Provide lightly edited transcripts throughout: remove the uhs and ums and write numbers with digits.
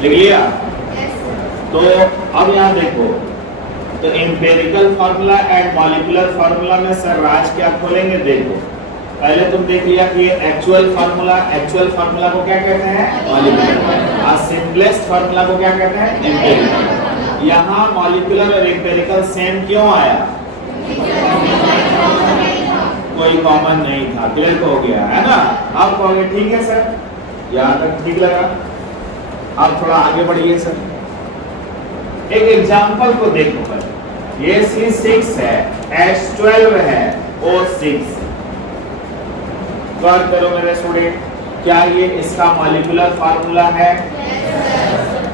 लिख लिया? तो अब यहाँ देखो, तो empirical formula and molecular formula में सर राज क्या खोलेंगे? देखो पहले तुम देख लिया कि एक्चुअल फार्मूला को क्या कहते हैं? मॉलिक्यूलर। और सिंपलेस्ट फार्मूला को क्या कहते हैं? एम्पिरिकल। यहाँ मॉलिक्यूलर और एम्पिरिकल सेम क्यों आया? कोई कॉमन नहीं था। क्लियर हो गया है ना? अब कहोगे ठीक है सर, यहाँ तक ठीक लगा। अब थोड़ा आगे बढ़िए सर, एक एग्जांपल को देखो पहले। ये C6 है, H12 है, O6। गौर करो मेरे स्टूडेंट, क्या ये इसका मॉलिक्यूलर फार्मूला है?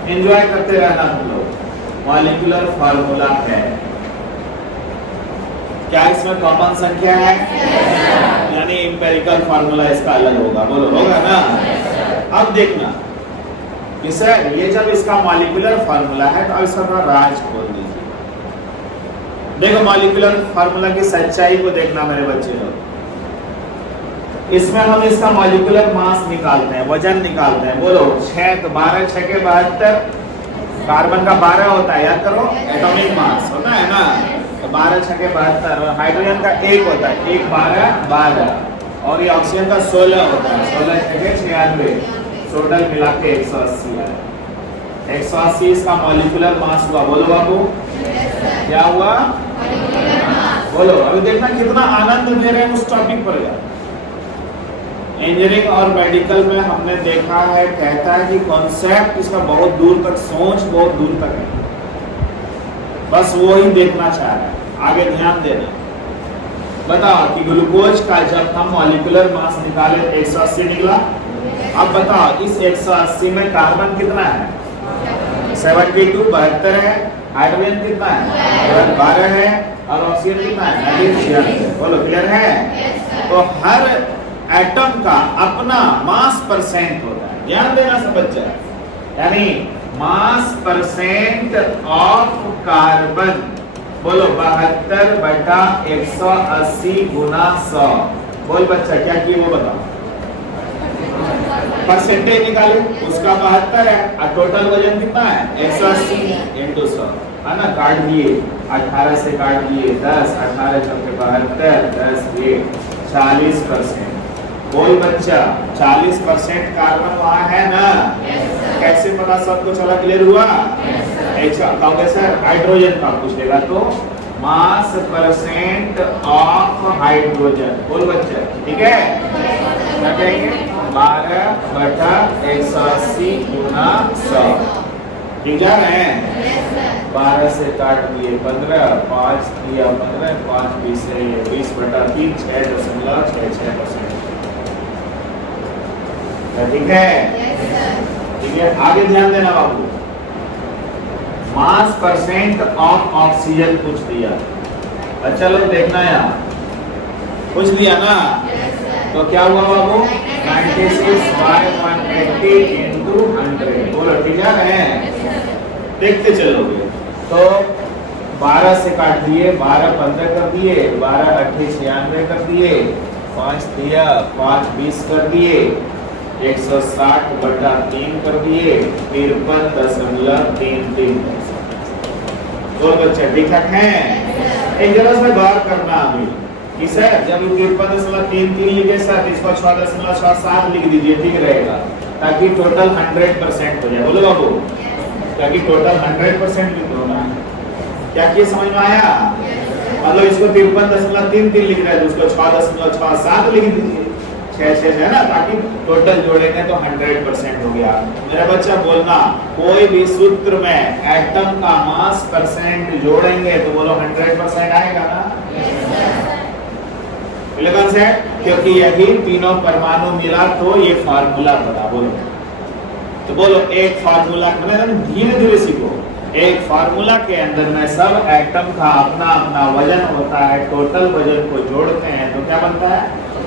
एंजॉय करते रहना तुम लोग। मॉलिक्यूलर फार्मूला है। क्या इसमें कॉमन संख्या है? यानी एम्पिरिकल फार्मूला इसका अलग होगा। बोलो होगा ना? अब देखना कि सर ये जब इसका मॉलिक्यूलर फार्मूला है तो अब इसका थोड़ा राज खोल दीजिए। देखो मॉलिक्यूलर फार्मूला की सच्चाई को देखना मेरे बच्चे लोग। इसमें हम इसका मॉलिक्यूलर मास निकालते हैं, वजन निकालते हैं। बोलो 6 तो 12 6 के 72, कार्बन का 12 होता है, याद करो एटॉमिक मास होता है ना। तो 12 6 के 72 और हाइड्रोजन का 1 होता है, 1 12 12 और ये ऑक्सीजन का 16 होता है, 16 6 के 96। टोटल मिला के 180 है। 180 इसका मॉलिक्यूलर मास हुआ। बोलो बाबू क्या हुआ? बोलो। अभी देखना कितना आनंद ले रहे हैं उस टॉपिक पर। इंजीनियरिंग और मेडिकल में हमने देखा है, कहता है कि कॉन्सेप्ट इसका बहुत दूर तक, सोच बहुत दूर तक है, बस वो ही देखना चाह रहा है। आगे ध्यान देना। बताओ कि ग्लूकोज का जब हम मॉलिक्यूलर मास निकाले 180 निकला। अब बताओ इस 180 में कार्बन कितना है? 72 72 है। हाइड्रोजन कितना है? 12 है। और ऑक्सीजन कितना है? 96। बोलो क्लियर है? तो हर एटम का अपना मास परसेंट होता है। ध्यान देना सब बच्चा। यानी मास परसेंट ऑफ कार्बन। बोलो 72 बटा 180 गुना 100। बोल बच्चा क्या किए वो बताओ। परसेंटेज निकाले, उसका 72 है और टोटल वजन कितना है? 180 इंटू 100 है ना। काट दिए, 18 से काट दिए 10, 18 चौके 72, 10 ये 40%। बोल बच्चा 40% कार्बन वहाँ है ना? कैसे पता? सब कुछ अलग क्लियर हुआ? कहोगे सर हाइड्रोजन का पूछेगा तो मास परसेंट ऑफ हाइड्रोजन। बोल बच्चा ठीक है? क्या कहेंगे? 12 बटा 180 गुना 100। ठीक जा रहे हैं? 12 से काट दिए 15, 5 दिया 15, 5 20 से 20 बटा 3 6.66%। ठीक है? ठीक है, आगे ध्यान देना बाबू। मास परसेंट ऑफ ऑक्सीजन पूछ दिया। अच्छा लोग देखना यार, पूछ दिया ना? तो क्या हुआ बाबू? 96/180 into 100। बोलो ठीक है? देखते चलोगे तो 12 से काट दिए, 12 15 कर दिए, 12 8 96 कर दिए, 5 दिया 5 20 कर दिए, 160 बटा 3 कर दिए, 53.33। तो बच्चे ठीक ठाक हैं? एक जगह से गौर करना अभी कि सर जब 53.33 लिखे सर इसको 6.67 लिख दीजिए, ठीक रहेगा, ताकि टोटल 100% हो जाए। बोलो बाबू, ताकि टोटल 100% लिख दो ना। क्या किए समझ में आया? मतलब इसको 53.33 लिख रहे हैं तो उसको 6.67 लिख दीजिए, 6 है ना, ताकि टोटल जोड़ेंगे तो 100% हो गया। मेरा बच्चा बोलना, कोई भी सूत्र में एटम का मास परसेंट जोड़ेंगे तो बोलो 100% आएगा ना? से क्योंकि यही तीनों परमाणु मिला तो ये फार्मूला बना। बोलो तो बोलो एक फार्मूला, धीरे धीरे सीखो। एक फार्मूला के अंदर में सब एटम का अपना अपना वजन होता है, टोटल वजन को जोड़ते हैं तो क्या बनता है?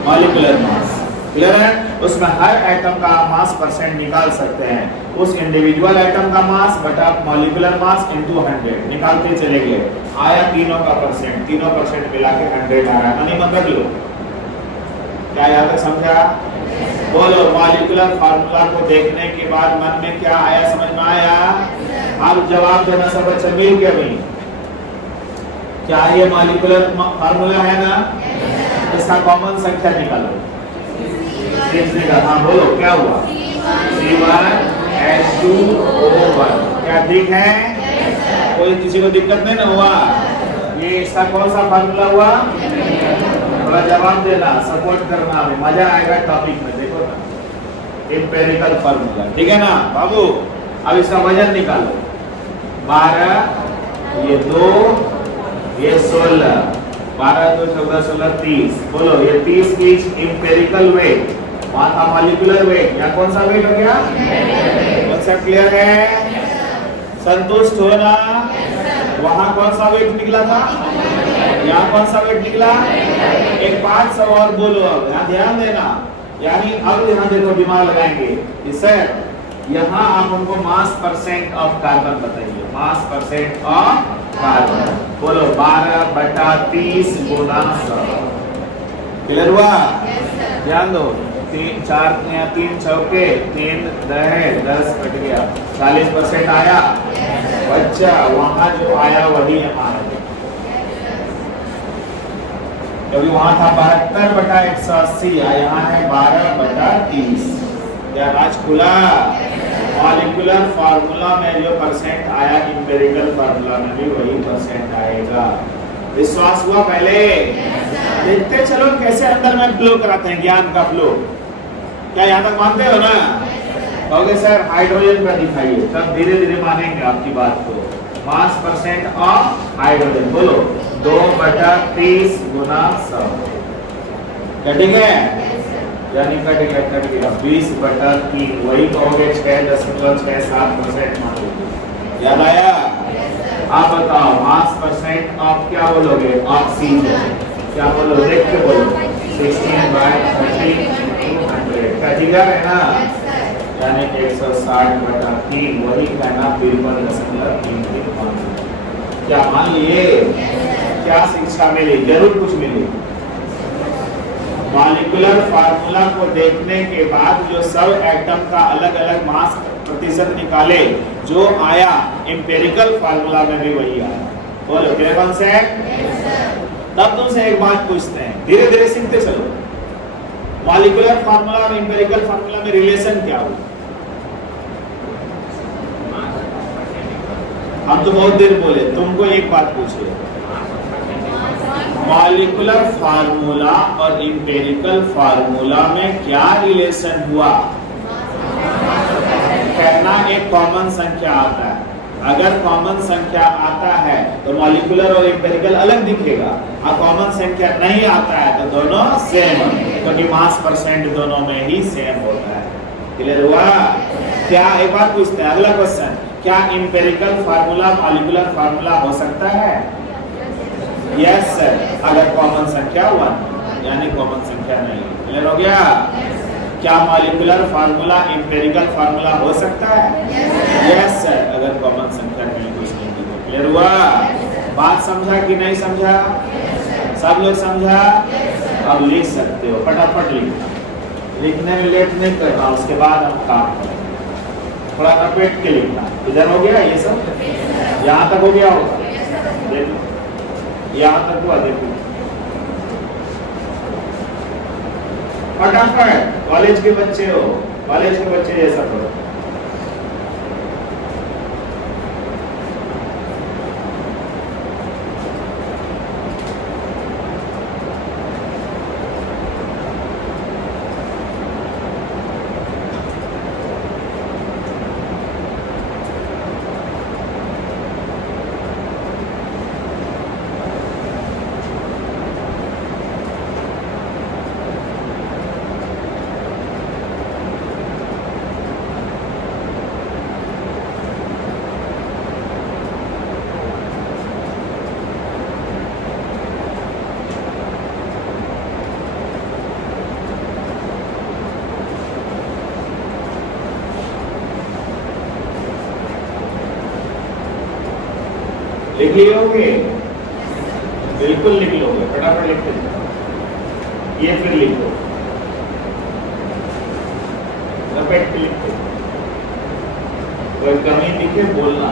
Molecular mass. क्लियर है? उसमें हर एटम का मास परसेंट निकाल सकते हैं। उस इंडिविजुअल एटम का मास बटा मॉलिक्यूलर मास इनटू 100 निकालते चले गए, आया तीनों का परसेंट, तीनों परसेंट मिला के 100 आ रहा है। नहीं मतलब लो क्या याद तक समझा? बोलो मॉलिक्यूलर फार्मूला को देखने के बाद मन में क्या आया, समझ में आया? अब जवाब देना सब बच्चे मिल के भाई। क्या ये मॉलिक्यूलर फार्मूला है ना? इसका कॉमन संख्या निकालो। हाँ बोलो क्या हुआ? C1H2O1 क्या ठीक है? कोई किसी को दिक्कत नहीं ना हुआ? ये इसका कौन सा फार्मूला हुआ? थोड़ा जवाब देना, सपोर्ट करना, मजा आएगा टॉपिक में। देखो ना एम्पिरिकल फार्मूला, ठीक है ना बाबू? अब इसका वजन निकालो। 12 ये 2 ये 16, 12 2 14 16 30। बोलो ये 30 ईच एम्पिरिकल वेट, वहां था मॉलिक्यूलर वेट, या कौन सा वेट हो गया? कॉन्सेप्ट क्लियर है? संतुष्ट हो ना? वहां कौन सा वेट निकला था, यहाँ कौन सा वेट निकला? एक 500 और बोलो। अब यहाँ ध्यान देना, यानी अब यहाँ देखो दिमाग लगाएंगे। इससे यहाँ आप उनको मास परसेंट ऑफ कार्बन बताइए, मास परसेंट ऑफ कार्बन। बोलो 12/30 गुना 100। क्लियर हुआ? ध्यान दो, 3 4 3 चौके 3 10 कट गया, 40% आया बच्चा। वहां जो आया वही हमारा, क्योंकि वहां था 72/180, यहाँ है 12/30। क्या राज खुला? मॉलिक्यूलर फार्मूला में जो परसेंट आया एम्पिरिकल फार्मूला में भी वही परसेंट आएगा। विश्वास हुआ? पहले देखते चलो कैसे अंदर में फ्लो कराते हैं, ज्ञान का फ्लो। क्या यहाँ तक मानते हो ना? कहोगे सर हाइड्रोजन का दिखाइए, तब धीरे धीरे मानेंगे आपकी बात को। मास परसेंट ऑफ हाइड्रोजन, बोलो 2/30 गुना 100। ठीक है? यानी कट गया 20/3, वही कहोगे 6.67% मान लो। याद आया? आप बताओ मास परसेंट ऑफ क्या बोलोगे? ऑक्सीजन। क्या बोलो? देख के बोलो 16/30 × 100। क्या ठीक है ना? यानी 160/3, वही कहना 53.33। क्या मान लिए? क्या शिक्षा मिली? जरूर कुछ मिली। मॉलिक्यूलर फार्मूला को देखने के बाद जो सब एटम का अलग अलग मास प्रतिशत निकाले, जो आया एम्पिरिकल फार्मूला में भी वही आया। बोलो क्या कॉन्सेप्ट? तब तुमसे एक बात पूछते हैं, धीरे धीरे सीखते चलो। मॉलिक्यूलर फार्मूला और एम्पिरिकल फार्मूला में रिलेशन क्या हो? हम तो बहुत देर बोले, तुमको एक बात पूछे। मॉलिक्यूलर फार्मूला और एम्पिरिकल फार्मूला में क्या रिलेशन हुआ? कहना एक कॉमन संख्या आता है। अगर कॉमन संख्या आता है तो मॉलिक्यूलर और एम्पिरिकल अलग दिखेगा, और कॉमन संख्या नहीं आता है तो दोनों सेम, क्योंकि मास परसेंट दोनों में ही सेम होता है। क्लियर हुआ? क्या एक बात पूछते हैं, अगला क्वेश्चन, क्या एम्पिरिकल फार्मूला मॉलिक्यूलर फार्मूला हो सकता है? यस सर, अगर कॉमन संख्या 1, यानी कॉमन संख्या नहीं। क्लियर हो गया? क्या मॉलिक्यूलर फार्मूला एम्पिरिकल फार्मूला हो सकता है? यस सर, अगर कॉमन संख्या नहीं कुछ नहीं। क्लियर हुआ? बात समझा कि नहीं समझा? सब लोग समझा? अब लिख सकते हो, फटाफट लिखना, लिखने में लेट नहीं करना, उसके बाद हम काम करें। थोड़ा रपेट के लिखना। इधर हो गया ये सब? यहाँ तक हो गया होगा? देखो यहाँ तक हुआ, देखो फटाफट। कॉलेज के बच्चे हो, कॉलेज के बच्चे ये सब करो। लिख लिए होंगे? बिल्कुल लिख लोगे, फटाफट लिखते जाओ। ये फिर लिखो कोई कमी दिखे बोलना।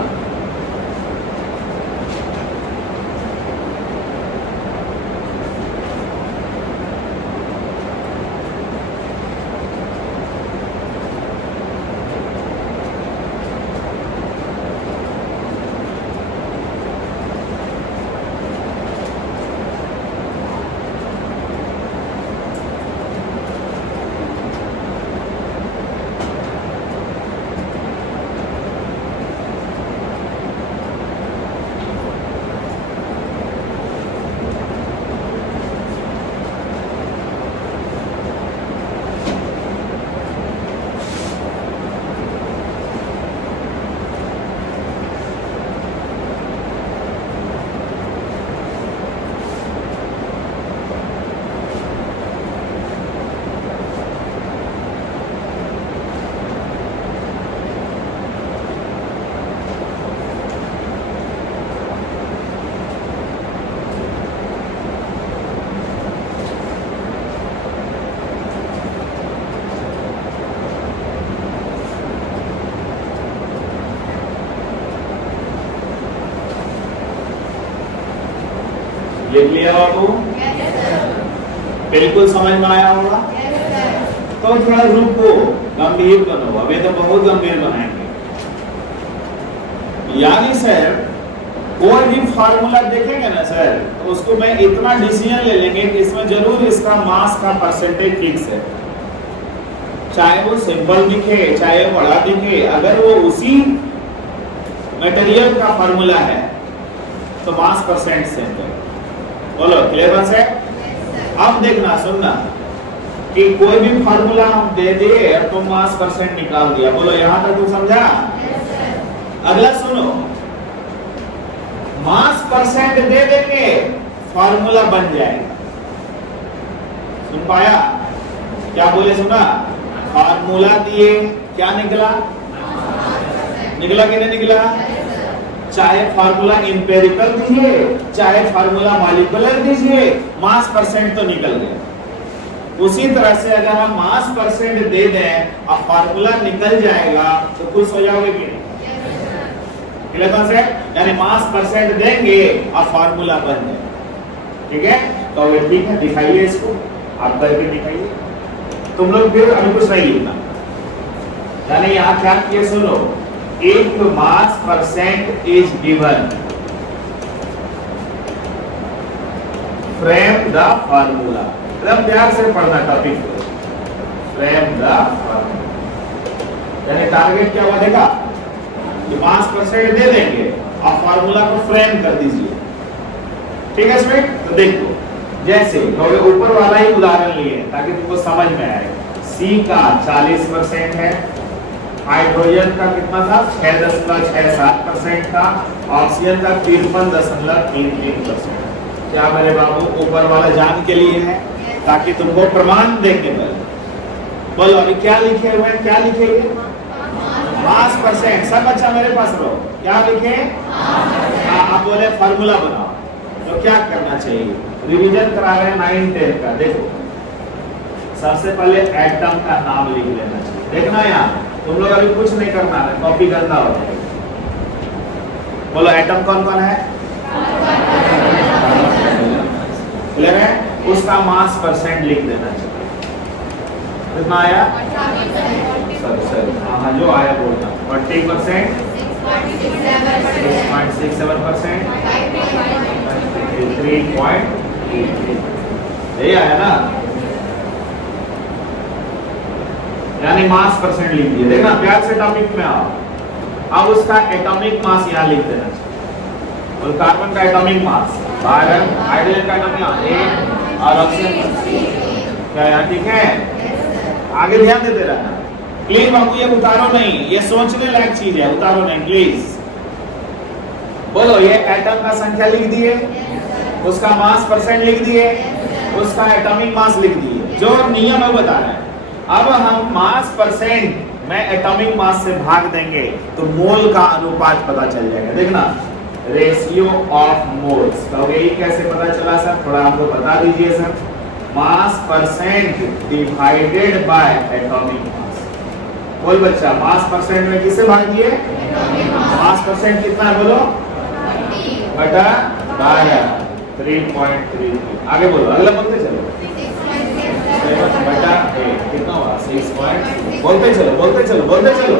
ये क्लियर बाबू? बिल्कुल समझ में आया होगा? तो थोड़ा रुको, गंभीर बनो, अभी तो बहुत गंभीर बनाएंगे। यानी सर कोई भी फार्मूला देखेंगे ना सर, तो उसको मैं इतना डिसीजन ले लेंगे कि इसमें जरूर इसका मास का परसेंटेज फिक्स है, चाहे वो सिंपल दिखे चाहे बड़ा दिखे, अगर वो उसी मटेरियल का फार्मूला है तो मास परसेंट सेम है। बोलो क्लियर है? अब देखना सुनना कि कोई भी फार्मूला हम दे दिए तो मास परसेंट निकाल दिया। बोलो यहां तक तुम समझा? अगला सुनो, मास परसेंट दे देंगे फार्मूला बन जाएगा। सुन पाया? क्या बोले सुना? फार्मूला दिए क्या निकला? निकला कि नहीं निकला? चाहे फार्मूला इंपेरिकल दीजिए चाहे फार्मूला मॉलिक्यूलर दीजिए, मास परसेंट तो निकल गया। उसी तरह से अगर हम मास परसेंट दे दें और फार्मूला निकल जाएगा तो खुश हो जाओगे कि नहीं? से यानी मास परसेंट देंगे और फार्मूला बन जाए। ठीक है, तो ये ठीक है, दिखाइए इसको, आप करके दिखाइए। तुम लोग फिर अभी कुछ नहीं लिखना, यानी यहाँ क्या किए सुनो, if mass percent is given, frame the formula। एकदम प्यार से पढ़ना टॉपिक को, frame the formula। यानी टारगेट क्या हुआ देखा कि मास परसेंट दे देंगे और फार्मूला को फ्रेम कर दीजिए। ठीक है स्टूडेंट, तो देखो जैसे ऊपर वाला ही उदाहरण लिए ताकि तुमको समझ में आए। C का 40% है, हाइड्रोजन का कितना था? 6.67% था, ऑक्सीजन का 53.33%। क्या मेरे बाबू ऊपर वाला जान के लिए है ताकि तुमको प्रमाण देंगे। बोलो अभी क्या लिखे हुए हैं? क्या लिखेंगे? मास परसेंट। सब अच्छा मेरे पास रहो, क्या लिखे? आप बोले फार्मूला बनाओ, तो क्या करना चाहिए? रिवीजन करा रहे हैं 9-10 का। देखो सबसे पहले एटम का नाम लिख लेना चाहिए। देखना यहाँ तुम लोग अभी कुछ नहीं करना है, कॉपी करना होगा। बोलो एटम कौन कौन है? क्लियर है? उसका मास परसेंट लिख देना चाहिए। कितना आया? सर हाँ जो आया बोलना। 40%, 6.67%, 3.83, यही आया ना? यानी मास परसेंट लिख दिए। देखना प्यार से टॉपिक में आओ। अब उसका एटॉमिक मास यहाँ लिख देना चाहिए। और कार्बन का एटॉमिक मास, हाइड्रोजन का एटॉमिक मास 1 और ऑक्सीजन क्या यहाँ ठीक है? आगे ध्यान देते रहना। प्लीज बाबू ये उतारो नहीं, ये सोचने लायक चीज है, उतारो नहीं प्लीज। बोलो ये एटम का संख्या लिख दिए, उसका मास परसेंट लिख दिए, उसका एटॉमिक मास लिख दिए, जो नियम है बता रहे हैं। अब हम मास परसेंट में एटॉमिक मास से भाग देंगे तो मोल का अनुपात पता चल जाएगा। देखना रेशियो ऑफ मोल्स, तो यही कैसे पता चला सर? थोड़ा आपको बता दीजिए sir. Mass percent divided by atomic मास। बोल बच्चा, मास परसेंट में किससे भाग दिए? मास परसेंट कितना है बोलो? बटा 12, 3.33। आगे बोलो, अगला बोलते चलो। 7 बटा 8 कितना हुआ? 6 बोलते चलो, बोलते चलो, बोलते चलो।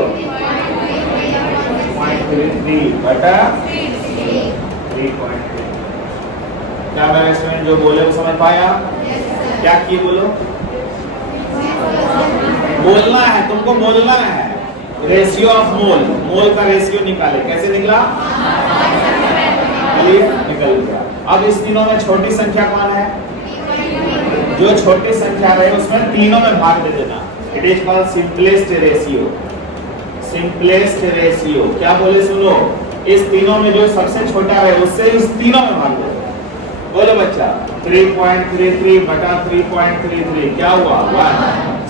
0.33 बटा 3.3। क्या मेरे स्टूडेंट जो बोले वो समझ पाया? क्या किए बोलो? बोलना है, तुमको बोलना है। रेशियो ऑफ मोल, मोल का रेशियो निकाले। कैसे निकला? निकल गया। अब इस तीनों में छोटी संख्या कौन है? जो छोटी संख्या रहे उसमें तीनों में भाग दे देना। It is called simplest ratio. Simplest ratio क्या बोले सुनो, इस तीनों में जो सबसे छोटा रहे उससे इस तीनों में भाग दे। बोलो बच्चा, 3.33 बटा 3.33 क्या हुआ? 1।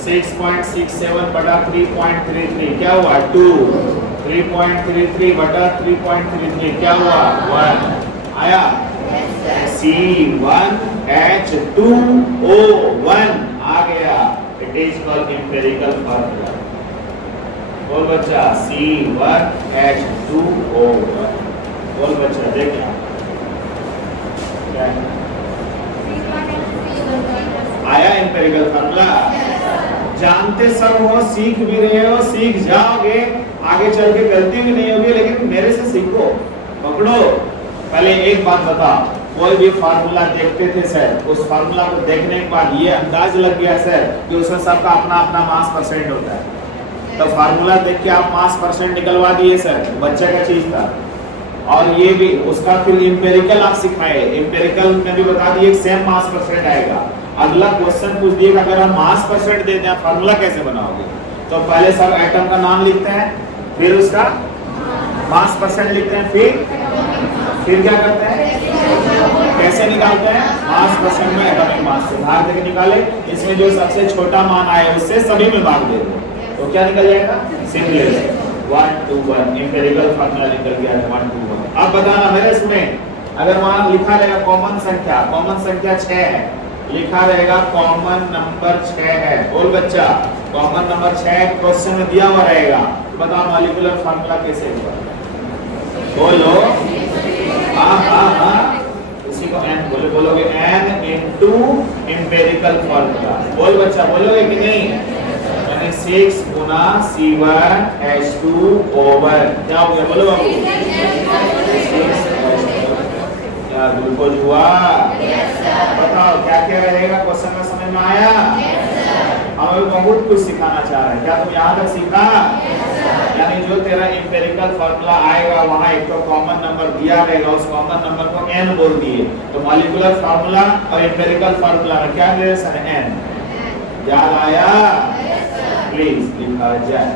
6.67 बटा 3.33 क्या हुआ? 2। 3.33 बटा 3.33 क्या हुआ? 1। आया? C1H2O1 आ गया। It is called empirical formula. बोल बच्चा, C1H2O1। बोल बच्चा, देखना क्या है? आया एम्पिरिकल फार्मूला? जानते सब हो, सीख भी रहे हो, सीख जाओगे, आगे चल के गलती भी नहीं होगी, लेकिन मेरे से सीखो, पकड़ो। पहले एक बात बता, कोई भी फार्मूला देखते थे सर, उस फार्मूला को देखने के बाद ये अंदाज लग गया सर कि उसमें सबका अपना अपना मास परसेंट होता है, तो फार्मूला देख के आप मास परसेंट निकलवा दिए सर, बच्चे का चीज था। और ये भी उसका फिर एम्पिरिकल आप सिखाए, एम्पिरिकल में भी बता दिए सेम मास परसेंट आएगा। अगला क्वेश्चन पूछ दिएगा, अगर हम मास परसेंट देते हैं फार्मूला कैसे बनाओगे? तो पहले सब एटम का नाम लिखते हैं, फिर उसका मास परसेंट लिखते हैं, फिर क्या करते हैं? कैसे निकालते हैं? मास परसेंट में एटॉमिक मास से भाग देके निकाले। इसमें जो सबसे छोटा मान आए उससे सभी में भाग दे दो, तो क्या निकल जाएगा? सिंपलेस्ट 1 to 1 एम्पिरिकल फार्मूला निकल गया है 1 to 1। अब बताना मेरे इसमें अगर वहां लिखा रहेगा कॉमन संख्या 6 है, लिखा रहेगा कॉमन नंबर 6 है। बोल बच्चा, कॉमन नंबर 6 क्वेश्चन में दिया हुआ रहेगा, बताओ मॉलिक्यूलर फार्मूला कैसे होगा? बोलो। हाँ, उसी को n बोलोगे, n into एम्पिरिकल फार्मूला। बोल बच्चा, बोलोगे कि नहीं? 6 गुना C1H2O1 क्या हो गया? बोलो बाबू, क्या ग्लूकोज हुआ? बताओ क्या क्या रहेगा क्वेश्चन में, समझ में आया? हमें बहुत कुछ सिखाना चाह रहे हैं, क्या तुम यहाँ तक सीखा? यानी जो तेरा एम्पिरिकल फार्मूला आएगा वहाँ एक तो कॉमन नंबर दिया रहेगा, उस कॉमन नंबर को n बोल दिए, तो मॉलिक्यूलर फार्मूला और एम्पिरिकल फार्मूला में क्या रिलेशन है? n। याद आया? प्लीज लिखा जाए।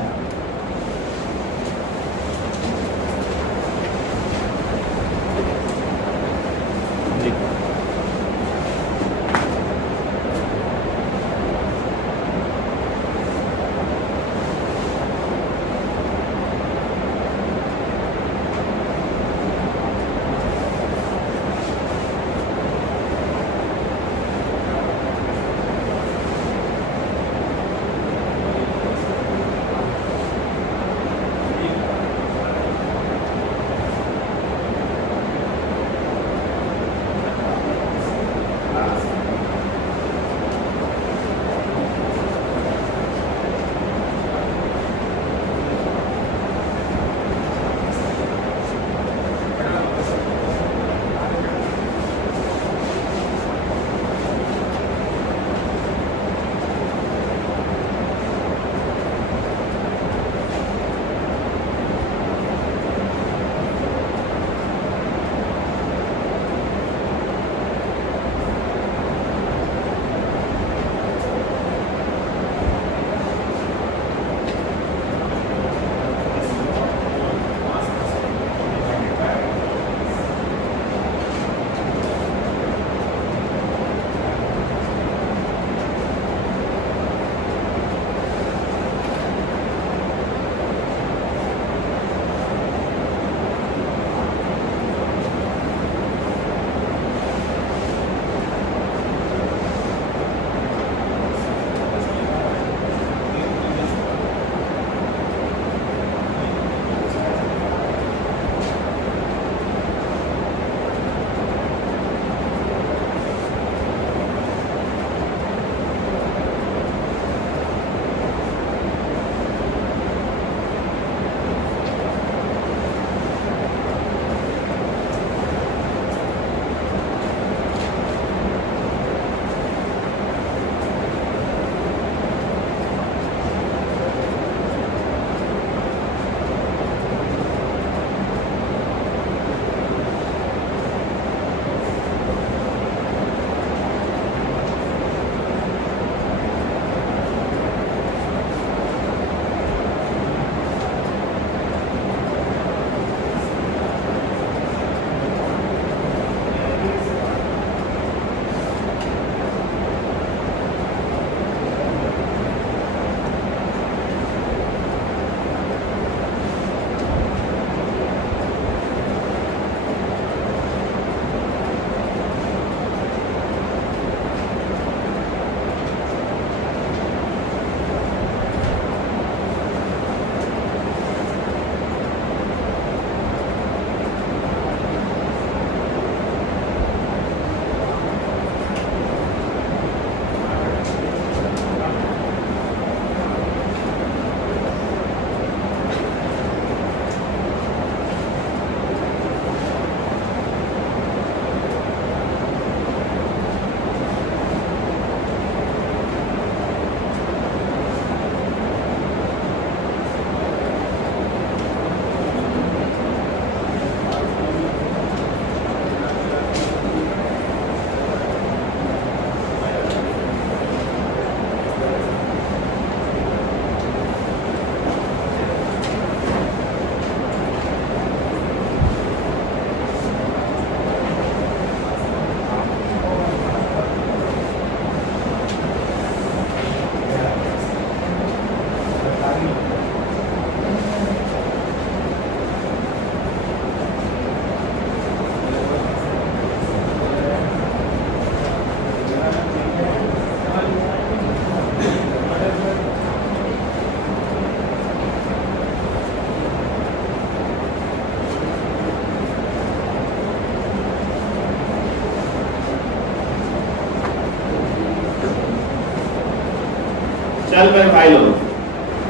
चल मेरे भाई लोग,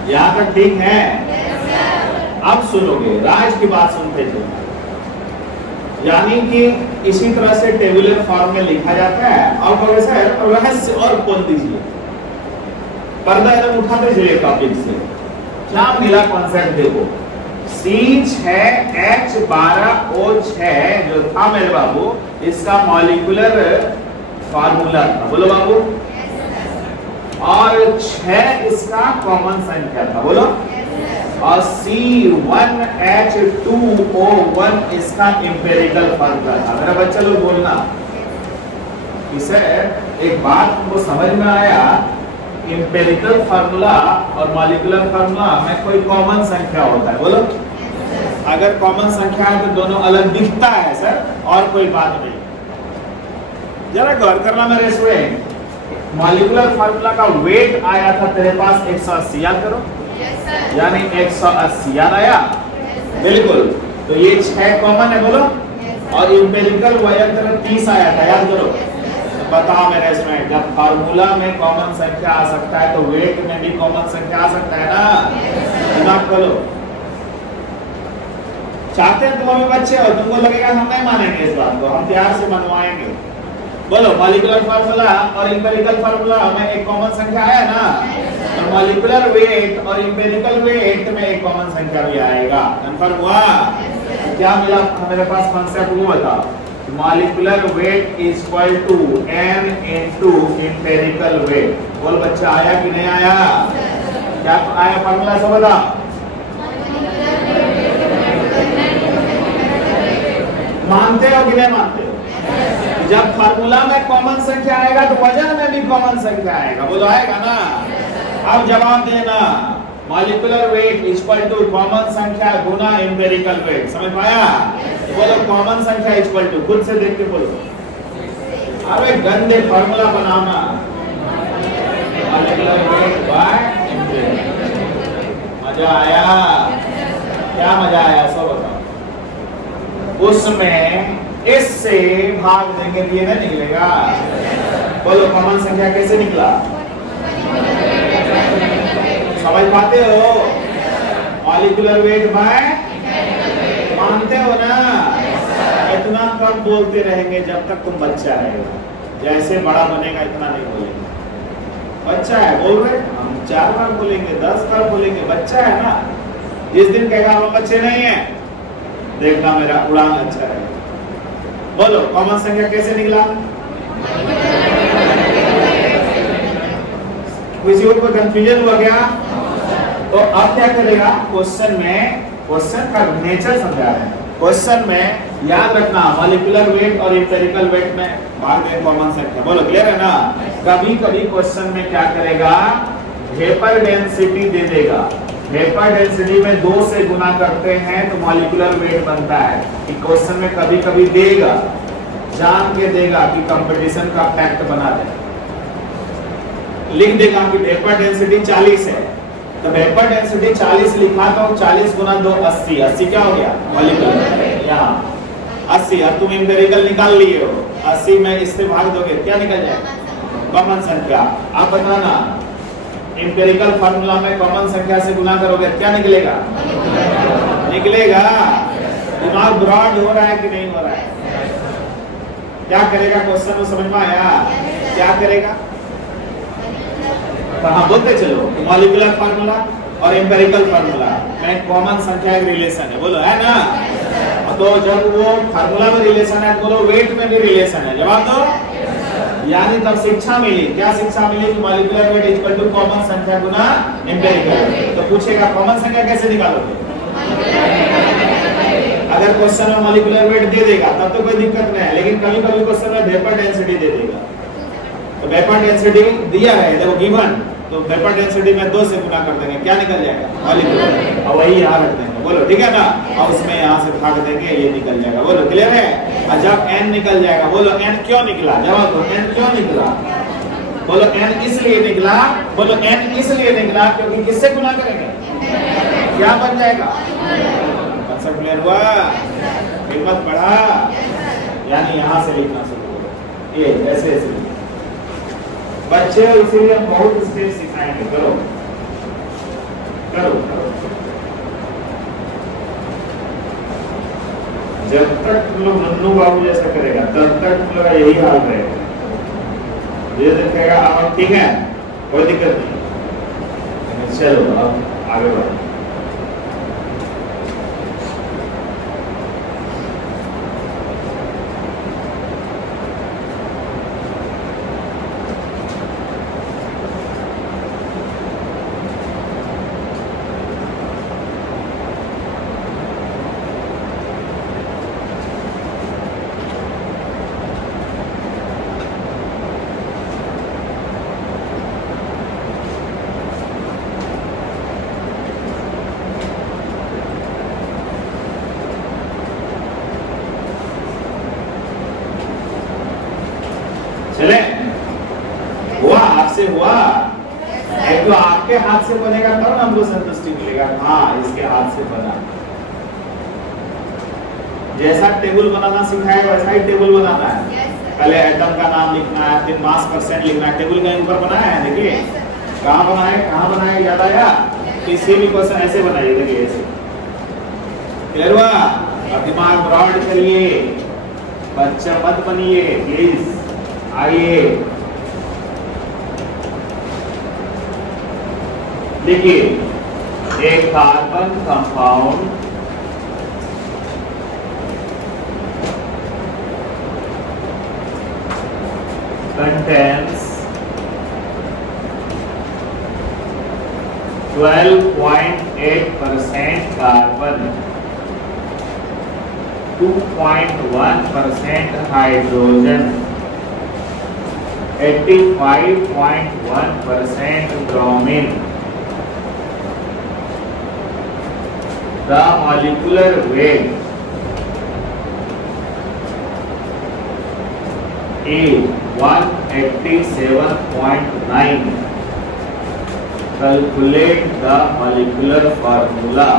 यहाँ तक ठीक है? अब सुनोगे, राज की बात सुनते थे। यानी कि इसी तरह से टेबुलर फॉर्म में लिखा जाता है। और प्रोफेसर रहस्य और खोल दीजिए, पर्दा एकदम उठाते चलिए टॉपिक से। क्या मिला कॉन्सेप्ट देखो, C6H12O6 जो था मेरे बाबू, इसका मॉलिक्यूलर फार्मूला था, बोलो बाबू। और 6 इसका कॉमन संख्या था, बोलो। और C1H2O1 इसका एम्पिरिकल फार्मूला था। मेरा बच्चा लोग बोलना, इसे एक बात हमको समझ में आया, एम्पिरिकल फार्मूला और मॉलिक्यूलर फार्मूला में कोई कॉमन संख्या होता है, बोलो। अगर कॉमन संख्या है तो दोनों अलग दिखता है सर, और कोई बात नहीं। जरा गौर करना मेरे स्टूडेंट, मॉलिक्यूलर फार्मूला का वेट आया था तेरे पास 180, याद करो। यानी 180 याद आया? बिल्कुल। तो ये 6 कॉमन है, बोलो। और एम्पिरिकल वजन तेरा 30 आया था, याद करो। बताओ मेरे स्टूडेंट, जब फार्मूला में कॉमन संख्या आ सकता है तो वेट में भी कॉमन संख्या आ सकता है ना? दिमाग खोलो। चाहते हैं तुम अभी बच्चे हो, तुमको लगेगा हम नहीं मानेंगे इस बात को, हम प्यार से मनवाएंगे। बोलो, मॉलिक्यूलर फार्मूला और एम्पिरिकल फार्मूला में एक कॉमन संख्या आया ना? तो मॉलिक्यूलर वेट और एम्पिरिकल वेट में एक कॉमन संख्या भी आएगा। कंफर्म हुआ? क्या मिला मेरे पास कॉन्सेप्ट, वो बताओ। Molecular weight equal to n into empirical weight. बोल बच्चा, आया कि नहीं आया? क्या आया फार्मूला, सब बताओ। मानते हो कि नहीं मानते हो? जब फार्मूला में कॉमन संख्या आएगा तो वजन में भी कॉमन संख्या आएगा, बोलो आएगा ना? अब जवाब देना, molecular weight equal to common संख्या गुना एम्पिरिकल वेट। समझ पाया? बोलो कॉमन संख्या इक्वल टू, खुद से देख के बोलो। अरे गंदे formula banana, molecular weight by empirical. मजा आया? क्या मजा आया, सो बताओ। उसमें इससे भाग देंगे तो ये नहीं निकलेगा। बोलो कॉमन संख्या कैसे निकला, समझ पाते हो? मॉलिक्यूलर वेट बाय, मानते हो ना? इतना कम बोलते रहेंगे जब तक तुम बच्चा रहेगा, जैसे बड़ा बनेगा इतना नहीं बोलेंगे। बच्चा है बोल रहे, हम 4 बार बोलेंगे, 10 बार बोलेंगे, बच्चा है ना। जिस दिन कहेगा हम बच्चे नहीं है, देखना मेरा उड़ान अच्छा है। बोलो कॉमन संख्या कैसे निकला? किसी को कोई कंफ्यूजन हुआ क्या? तो अब क्या करेगा, क्वेश्चन में, क्वेश्चन का नेचर समझा है। क्वेश्चन में याद रखना, मॉलिक्यूलर वेट और एम्पिरिकल वेट में भाग दें कॉमन संख्या। बोलो क्लियर है ना? कभी कभी क्वेश्चन में क्या करेगा, वेपर डेंसिटी दे देगा। वेपर डेंसिटी में 2 से गुना करते हैं तो मॉलिक्यूलर वेट बनता है। कि क्वेश्चन में कभी कभी देगा, जान के देगा कि कंपटीशन का फैक्ट बना दे, लिख देगा कि वेपर डेंसिटी 40 है, तो वेपर डेंसिटी 40 लिखा तो 40 गुना 2 80, 80 क्या हो गया मॉलिक्यूलर, यहाँ 80। अब तुम एम्पिरिकल निकाल लिए हो, 80 में इससे भाग दोगे क्या निकल जाएगा, कॉमन संख्या। आप बताना, एम्पिरिकल फार्मूला में कॉमन संख्या से गुना करोगे क्या निकलेगा, निकलेगा। दिमाग ब्रॉड हो रहा है कि नहीं हो रहा है? क्या करेगा क्वेश्चन में, समझ में आया? क्या करेगा? हाँ बोलते चलो, मॉलिक्यूलर फार्मूला और एम्पिरिकल फार्मूला में कॉमन संख्या एक रिलेशन है, बोलो है ना? तो जब वो फार्मूला में रिलेशन है, बोलो वेट में भी रिलेशन है, जवाब दो। यानी तब शिक्षा मिली, क्या शिक्षा मिली कि molecular weight equal to common संख्या गुना एम्पिरिकल। तो पूछेगा कॉमन संख्या कैसे निकालोगे? अगर क्वेश्चन में मॉलिक्यूलर वेट दे देगा तब तो कोई दिक्कत नहीं है, लेकिन कभी कभी क्वेश्चन में वेपर डेंसिटी दे देगा। तो वेपर डेंसिटी दिया है, देखो गिवन, तो वेपर डेंसिटी में 2 से गुना कर देंगे, क्या निकल जाएगा मॉलिक्यूलर, और वही यहाँ रख देंगे, बोलो ठीक है ना? और उसमें यहाँ से भाग देंगे, ये निकल जाएगा, बोलो क्लियर है? और जब n निकल जाएगा, बोलो n क्यों निकला, जवाब दो, n क्यों निकला? बोलो n इसलिए निकला, बोलो n इसलिए निकला क्योंकि किससे गुना करेंगे, क्या बन जाएगा? सब क्लियर हुआ? हिम्मत बढ़ा, यानी यहाँ से लिखना शुरू करो, ये ऐसे ऐसे बच्चे इसीलिए हम बहुत स्टेप सिखाएंगे। करो करो करो, जब तक तुम लोग नन्नू बाबू जैसा करेगा तब तक तुम लोग का यही हाल रहेगा। ये देखेगा अब ठीक है, कोई दिक्कत नहीं, चलो अब आगे बढ़ो। चले, हुआ आपसे हुआ? एक तो आपके हाथ से बनेगा तब ना हमको संतुष्टि मिलेगा। हाँ इसके हाथ से बना, जैसा टेबल बनाना सिखाया वैसा ही टेबल बनाना है। पहले एटम का नाम लिखना है, फिर मास परसेंट लिखना है। टेबल के ऊपर बनाया है, देखिए कहाँ बनाए याद आया? किसी भी क्वेश्चन ऐसे बनाइए, देखिए ऐसे। क्लियर हुआ? अब दिमाग ब्रॉड करिए, बच्चा मत बनिए प्लीज। आइए देखिए, एक carbon compound contains 12.8% carbon, 2.1% hydrogen, 85.1% bromine. The molecular weight is 187.9. Calculate the molecular formula.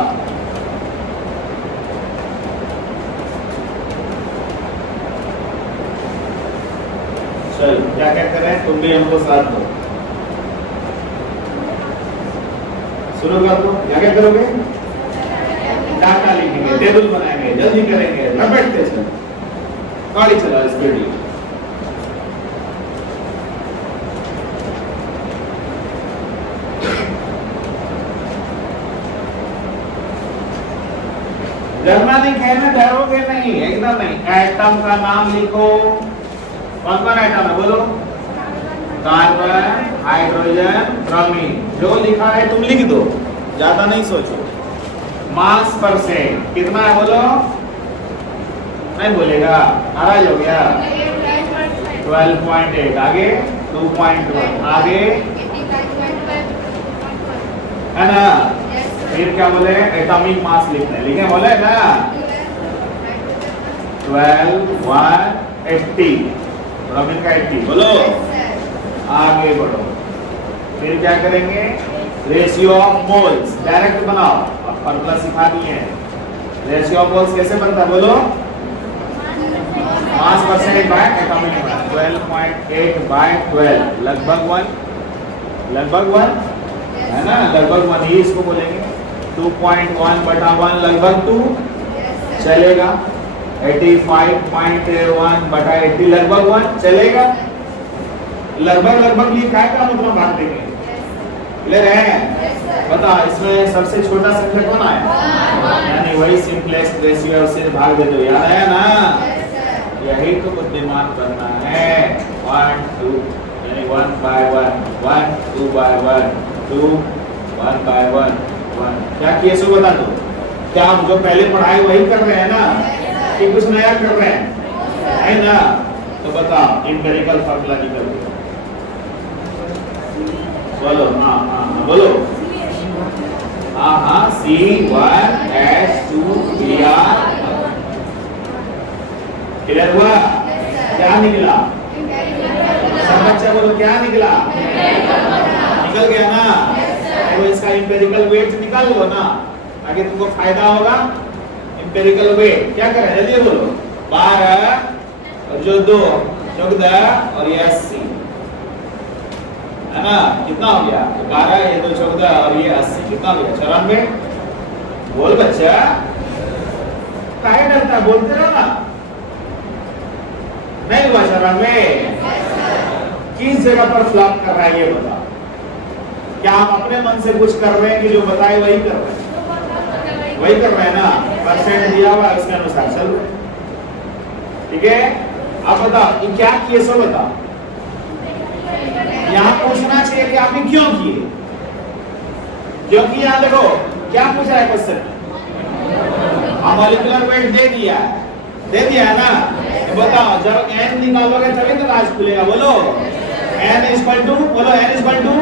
चल क्या करें, तुम भी हमको साथ दो, शुरू कर दो। क्या करोगे? डाटा लिखेंगे, टेबल बनाएंगे, जल्दी करेंगे, बैठते चलो, गाड़ी चला स्पीड। डरना नहीं, कहना डरोगे नहीं, एकदम नहीं। एटम का नाम लिखो, कौन कौन एटम है बोलो? Carbon, hydrogen, bromine. जो लिखा है तुम लिख दो, ज्यादा नहीं सोचो। मास परसेंट कितना है बोलो? नहीं बोलेगा, नाराज हो गया। 12.8, आगे 2.1, आगे है ना? फिर क्या बोले? एटॉमिक मास लिखना है, लिखे बोले ना? 12,180, ब्रोमीन का 80 बोलो। आगे बढ़ो, फिर क्या करेंगे? रेशियो ऑफ मोल्स डायरेक्ट बनाओ, अब फॉर्मूला सिखा दिए हैं। रेशियो ऑफ मोल्स कैसे बनता है बोलो? Mass percentage by atomic mass, 12.8 by 12, लगभग 1 है ना? लगभग 1 ही इसको बोलेंगे। 2.1 बटा 1 लगभग 2 चलेगा। 85.1 बटा 80 लगभग 1 चलेगा। लगभग लिखा है का मतलब भाग देंगे। क्लियर है? बता, इसमें सबसे छोटा संख्या कौन आया? यानी वही सिंपलेस्ट रेशियो, उससे भाग दे दो। याद आया ना? यही तो बुद्धिमान करना है। 1 2 यानी 1 by 1, 1 2 by 1, 2 1 by 1, 1। क्या किए सो बता दो। क्या हम जो पहले पढ़ाए वही कर रहे हैं ना, कि कुछ नया कर रहे हैं? है ना? तो बता, एम्पिरिकल फार्मूला निकल बोलो। हाँ बोलो। हाँ C1H2Br। क्लियर हुआ? क्या निकला? सब बच्चा बोलो, क्या निकला? निकल गया ना? तो इसका एम्पिरिकल वेट निकाल लो ना, ताकि तुमको फायदा होगा। एम्पिरिकल वेट क्या करें, जल्दी बोलो। 12 और जो 2 14 और ये 80। है ना? कितना हो गया? 12, ये 2 14 और ये 80, कितना हो गया? 94। बोल बच्चा, काहे डरता है? बोलते रहो ना। नहीं हुआ 94? किस जगह पर फ्लॉप कर रहा है ये बता। क्या हम अपने मन से कुछ कर रहे हैं कि जो बताए वही कर रहे हैं? वही कर रहे हैं ना। परसेंट दिया हुआ है उसके अनुसार चल रहे हैं। ठीक है, अब बताओ ये क्या किए, सो बताओ। यहाँ पूछना चाहिए कि आपने क्यों किए, क्योंकि यहाँ देखो क्या पूछा है क्वेश्चन में। मॉलिक्यूलर वेट दे दिया है ना। तो बताओ जब n निकालोगे तभी तो राज खुलेगा। बोलो n इक्वल टू, बोलो n इक्वल टू,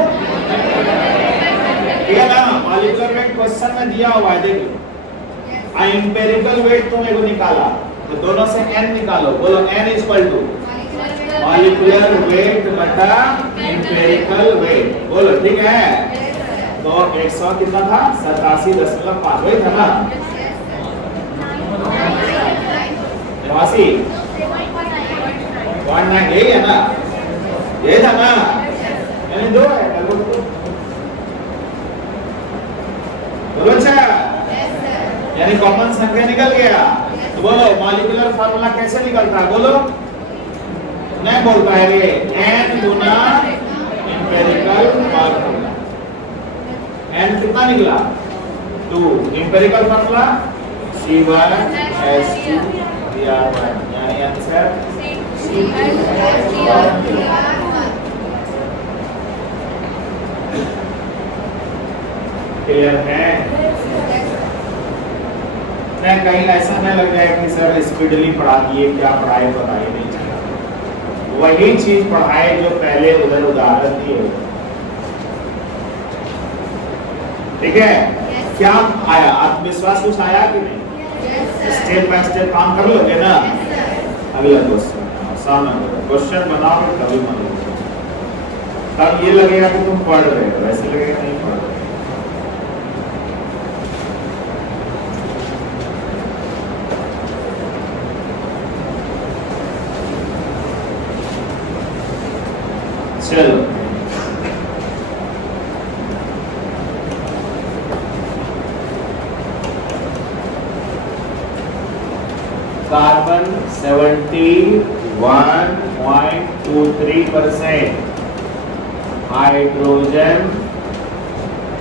ठीक है ना। मॉलिक्यूलर वेट क्वेश्चन में दिया हुआ है, देखो। एम्पिरिकल वेट तुमने को निकाला तो दोनों से n निकालो। बोलो n equal to molecular weight बटा एम्पिरिकल वेट। बोलो ठीक है। तो 100 कितना था? 87.5, वही था ना। 0.9 यही है ना, यही था ना, यानी 2 है। बोलो अच्छा, यानी कॉमन संख्या निकल गया। तो बोलो मॉलिक्यूलर फार्मूला कैसे निकलता है? बोलो नहीं बोलता है ये n गुना एम्पिरिकल फार्मूला। n कितना निकला? 2। एम्पिरिकल फार्मूला C1H2 Cr1, यानी आंसर क्लियर है? नहीं कहीं ऐसा नहीं लग जाए कि सर स्पीडली पढ़ा दिए, क्या पढ़ाए बताइए नहीं चला। वही चीज पढ़ाए जो पहले उधर उदाहरण दिए। ठीक है? क्या आया? आत्मविश्वास कुछ आया कि नहीं? स्टेप बाय स्टेप काम कर लोगे ना। अगला क्वेश्चन सामने क्वेश्चन बनाओगे तभी मालूम, तब ये लगेगा कि तुम पढ़ रहे हो, ऐसे लगेगा नहीं पढ़ रहे। चलो carbon 71.23%, hydrogen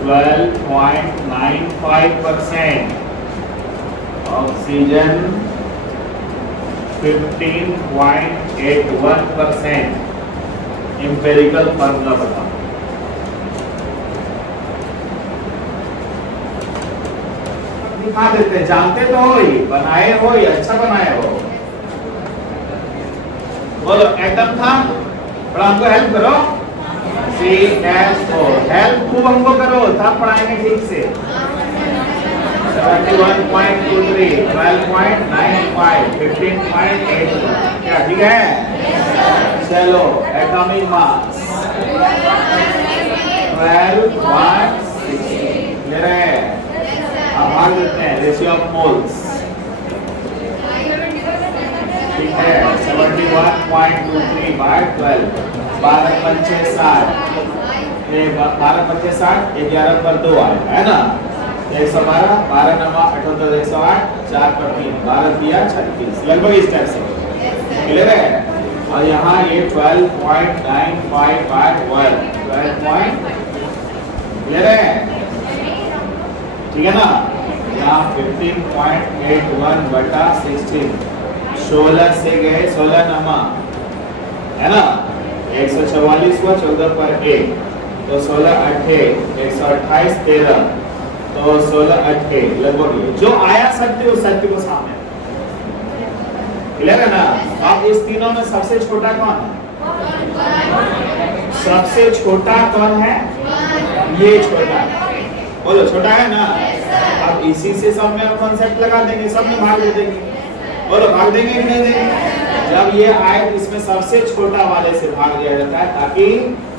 12.95%, oxygen 15.81%। Empirical formula बताओ। दिखा देते, जानते तो हो ही, बनाए हो ही, अच्छा बनाए हो। बोलो एटम था, पर हमको हेल्प करो। CH4 हेल्प खूब हमको करो, तब पढ़ाएंगे ठीक से। 71.23, 12.95, 15.8, क्या ठीक है? चलो एटॉमिक मास 12.6, ले रहे हैं। अब भाग देते हैं रेशियो ऑफ मोल्स। ठीक है 71.23 बाय 12, 12 पंचे 60, 12 पंचे 60, 11 पर 2 आया है ना। 112, 12 नमा 78, 108, 4 पर 3, 12 दिया 36, लगभग इस टाइप से क्लियर है। और यहाँ ये 12.95 बाय 12 क्लियर है, ठीक है ना। यहाँ 15.81 बटा 16, 16 से गए 16 नमा है ना। 144 हुआ 14 पर 1, तो 16 8 128 13, तो 16 8 लगभग जो आया सत्य उस सत्य को सामने क्लियर है ना। अब इस तीनों में सबसे छोटा कौन है? सबसे छोटा कौन है? ये छोटा है। बोलो छोटा है ना। अब इसी से सब में हम कॉन्सेप्ट लगा देंगे, सब में भाग दे देंगे। बोलो भाग देंगे कि नहीं देंगे? जब ये आए तो इसमें सबसे छोटा वाले से भाग दिया जाता है ताकि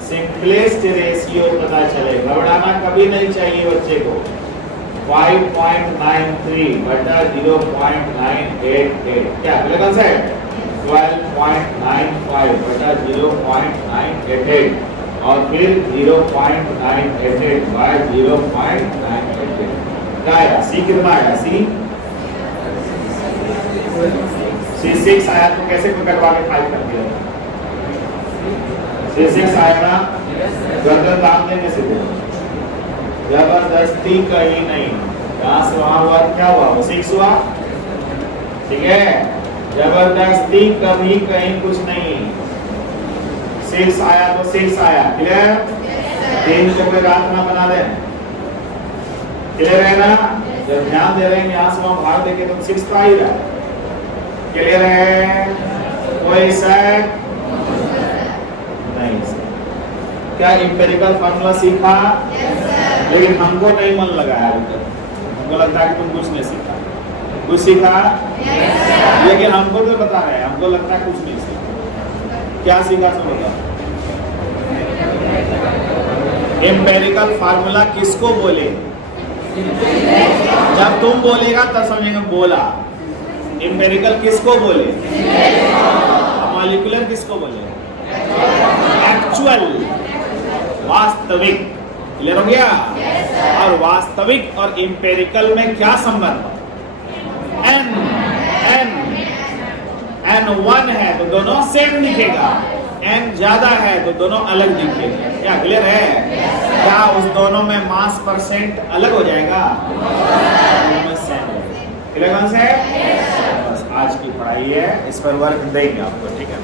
सिंपलेस्ट रेशियो पता चले। घबराना कभी नहीं चाहिए बच्चे को। 5.93 बटा 0.988 क्या अगला कॉन्सेप्ट? 12.95 बटा 0.988 और फिर 0.988 बाय 0.988 क्या आया? सी कितना आया? सी 6 आया तो कैसे को कटवा के 5 कर दिया? सी 6 आया ना, गर्दन दाब देने से जबरदस्ती कहीं नहीं, यहाँ से वहां हुआ क्या हुआ? वो 6 हुआ, ठीक है। जबरदस्ती कभी कहीं कुछ नहीं, 6 आया तो 6 आया, क्लियर? 3 को कोई रात ना बना दे, क्लियर है ना? जब ध्यान दे रहे हैं यहाँ से वहां बाहर देखे तो 6 तो आ ही रहा है, क्लियर है? कोई शक नहीं। क्या इंपेरिकल फार्मूला सीखा? लेकिन हमको नहीं मन लगा है अभी तक, हमको लगता है कि तुम कुछ नहीं सीखा। कुछ सीखा? लेकिन हमको तो बता रहे हैं, हमको लगता है कुछ नहीं सीखा। क्या सीखा सब बता? इंपेरिकल फार्मूला किसको बोले? जब तुम बोलेगा तब समझेंगे बोला। इंपेरिकल किसको बोले? मॉलिक्यूलर किसको बोले? एक्चुअल, वास्तविक। क्लियर हो गया? और वास्तविक और इंपेरिकल में क्या संबंध? एन एन एन 1 है तो दोनों सेम दिखेगा, एन ज्यादा है तो दोनों अलग दिखेगा। क्या क्लियर है? क्या उस दोनों में मास परसेंट अलग हो जाएगा? क्लियर? कौन से? बस आज की पढ़ाई है, इस पर वर्क देंगे आपको, ठीक है?